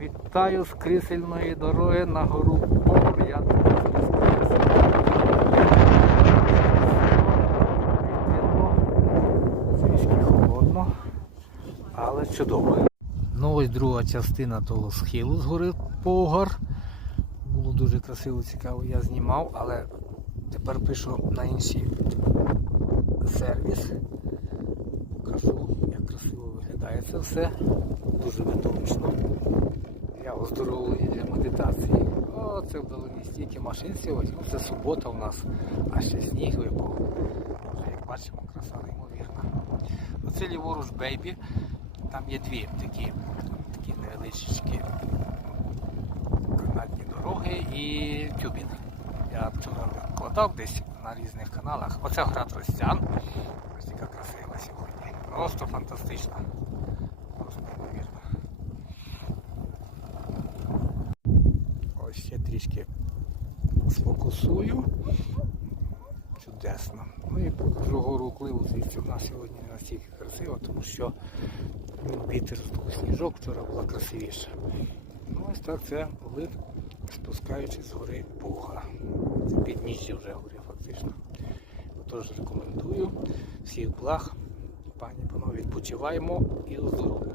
Вітаю з крісельної дороги на гору Богор. Я. Трішки холодно, але чудово. Ну ось друга частина того схилу з гори Погор. Було дуже красиво, цікаво, я знімав, але тепер пишу на інший сервіс. Покажу, як красиво виглядає це все. Дуже видовищно. Я оздоровлений для медитації. О, це вдалині стільки машин сьогодні. Ну, це субота у нас, а ще сніг випав. Вже як бачимо, краса неймовірна. Оце ліворуч Бейбі. Там є дві такі, такі невеличкі канатні дороги і тюбінг. Я вчора викладав десь на різних каналах. Оце гра Тростян. Ось яка красива сьогодні. Просто фантастична. Просто неймовірно. Ось ще трішки сфокусую. Чудесно. Ну і покажу гору Кливу. Звідси в нас сьогодні не настільки красиво, тому що ну, вітер здув сніжок, вчора була красивіша. Ну ось так це вид, спускаючись з гори Бога. Це підніжжя вже гори фактично. Тож рекомендую. Всіх благ. Пані панове, відпочиваємо і оздоровлюємо.